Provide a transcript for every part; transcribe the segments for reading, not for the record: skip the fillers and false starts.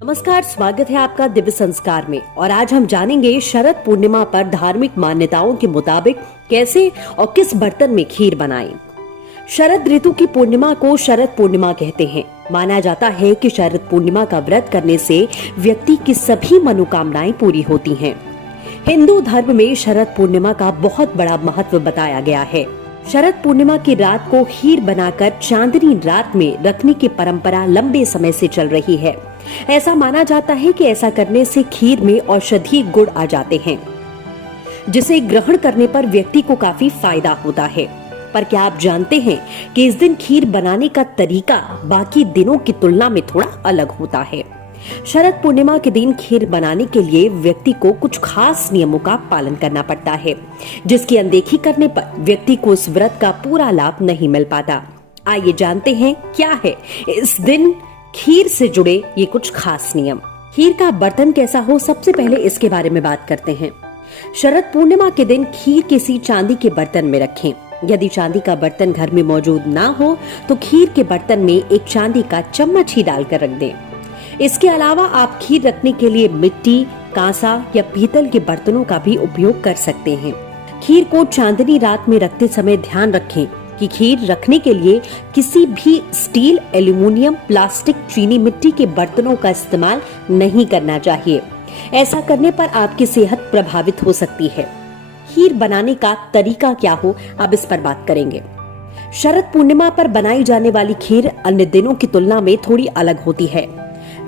नमस्कार, स्वागत है आपका दिव्य संस्कार में। और आज हम जानेंगे शरद पूर्णिमा पर धार्मिक मान्यताओं के मुताबिक कैसे और किस बर्तन में खीर बनाएं। शरद ऋतु की पूर्णिमा को शरद पूर्णिमा कहते हैं। माना जाता है कि शरद पूर्णिमा का व्रत करने से व्यक्ति की सभी मनोकामनाएं पूरी होती हैं। हिंदू धर्म में शरद पूर्णिमा का बहुत बड़ा महत्व बताया गया है। शरद पूर्णिमा की रात को खीर बनाकर चांदनी रात में रखने की परंपरा लंबे समय से चल रही है। ऐसा माना जाता है कि ऐसा करने से खीर में औषधीय गुण आ जाते हैं, जिसे ग्रहण करने पर व्यक्ति को काफी फायदा होता है। पर क्या आप जानते हैं कि इस दिन खीर बनाने का तरीका बाकी दिनों की तुलना में थोड़ा अलग होता है। शरद पूर्णिमा के दिन खीर बनाने के लिए व्यक्ति को कुछ खास नियमों का पालन करना पड़ता है, जिसकी अनदेखी करने पर व्यक्ति को इस व्रत का पूरा लाभ नहीं मिल पाता। आइए जानते हैं क्या है इस दिन खीर से जुड़े ये कुछ खास नियम। खीर का बर्तन कैसा हो, सबसे पहले इसके बारे में बात करते हैं। शरद पूर्णिमा के दिन खीर किसी चांदी के बर्तन में रखें। यदि चांदी का बर्तन घर में मौजूद ना हो तो खीर के बर्तन में एक चांदी का चम्मच ही डालकर रख दें। इसके अलावा आप खीर रखने के लिए मिट्टी, कांसा या पीतल के बर्तनों का भी उपयोग कर सकते हैं। खीर को चांदनी रात में रखते समय ध्यान रखें कि खीर रखने के लिए किसी भी स्टील, एल्यूमीनियम, प्लास्टिक, चीनी मिट्टी के बर्तनों का इस्तेमाल नहीं करना चाहिए। ऐसा करने पर आपकी सेहत प्रभावित हो सकती है। खीर बनाने का तरीका क्या हो, अब इस पर बात करेंगे। शरद पूर्णिमा पर बनाई जाने वाली खीर अन्य दिनों की तुलना में थोड़ी अलग होती है।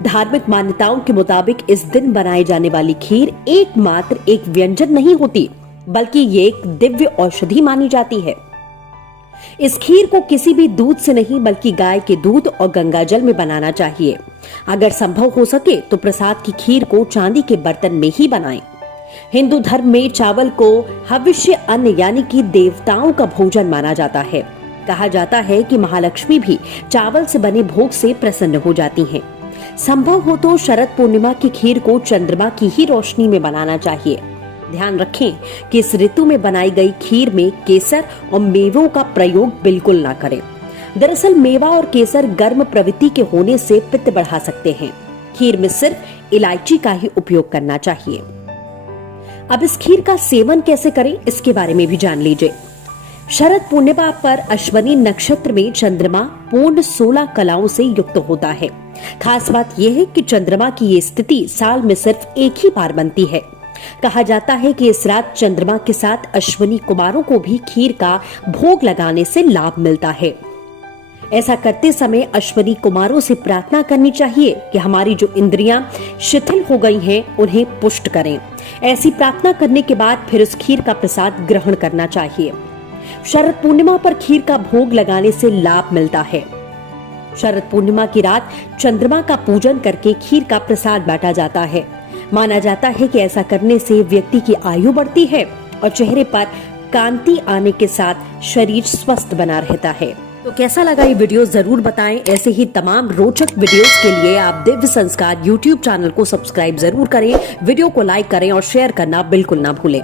धार्मिक मान्यताओं के मुताबिक इस दिन बनाई जाने वाली खीर एकमात्र एक व्यंजन नहीं होती, बल्कि ये एक दिव्य औषधि मानी जाती है। इस खीर को किसी भी दूध से नहीं, बल्कि गाय के दूध और गंगा जल में बनाना चाहिए। अगर संभव हो सके तो प्रसाद की खीर को चांदी के बर्तन में ही बनाएं। हिंदू धर्म में चावल को हविष्य अन्न यानी कि देवताओं का भोजन माना जाता है। कहा जाता है कि महालक्ष्मी भी चावल से बने भोग से प्रसन्न हो जाती हैं। संभव हो तो शरद पूर्णिमा की खीर को चंद्रमा की ही रोशनी में बनाना चाहिए। ध्यान रखें कि इस ऋतु में बनाई गई खीर में केसर और मेवों का प्रयोग बिल्कुल ना करें। दरअसल मेवा और केसर गर्म प्रवृत्ति के होने से पित्त बढ़ा सकते हैं। खीर में सिर्फ इलायची का ही उपयोग करना चाहिए। अब इस खीर का सेवन कैसे करें, इसके बारे में भी जान लीजिए। शरद पूर्णिमा पर अश्विनी नक्षत्र में चंद्रमा पूर्ण 16 कलाओं से युक्त होता है। खास बात यह है कि चंद्रमा की ये स्थिति साल में सिर्फ एक ही बार बनती है। कहा जाता है कि इस रात चंद्रमा के साथ अश्विनी कुमारों को भी खीर का भोग लगाने से लाभ मिलता है। ऐसा करते समय अश्विनी कुमारों से प्रार्थना करनी चाहिए कि हमारी जो इंद्रियां शिथिल हो गई हैं, उन्हें पुष्ट करें। ऐसी प्रार्थना करने के बाद फिर उस खीर का प्रसाद ग्रहण करना चाहिए। शरद पूर्णिमा पर खीर का भोग लगाने से लाभ मिलता है। शरद पूर्णिमा की रात चंद्रमा का पूजन करके खीर का प्रसाद बांटा जाता है। माना जाता है कि ऐसा करने से व्यक्ति की आयु बढ़ती है और चेहरे पर कांति आने के साथ शरीर स्वस्थ बना रहता है। तो कैसा लगा ये वीडियो जरूर बताएं। ऐसे ही तमाम रोचक वीडियोस के लिए आप दिव्य संस्कार YouTube चैनल को सब्सक्राइब जरूर करें, वीडियो को लाइक करें और शेयर करना बिल्कुल ना भूलें।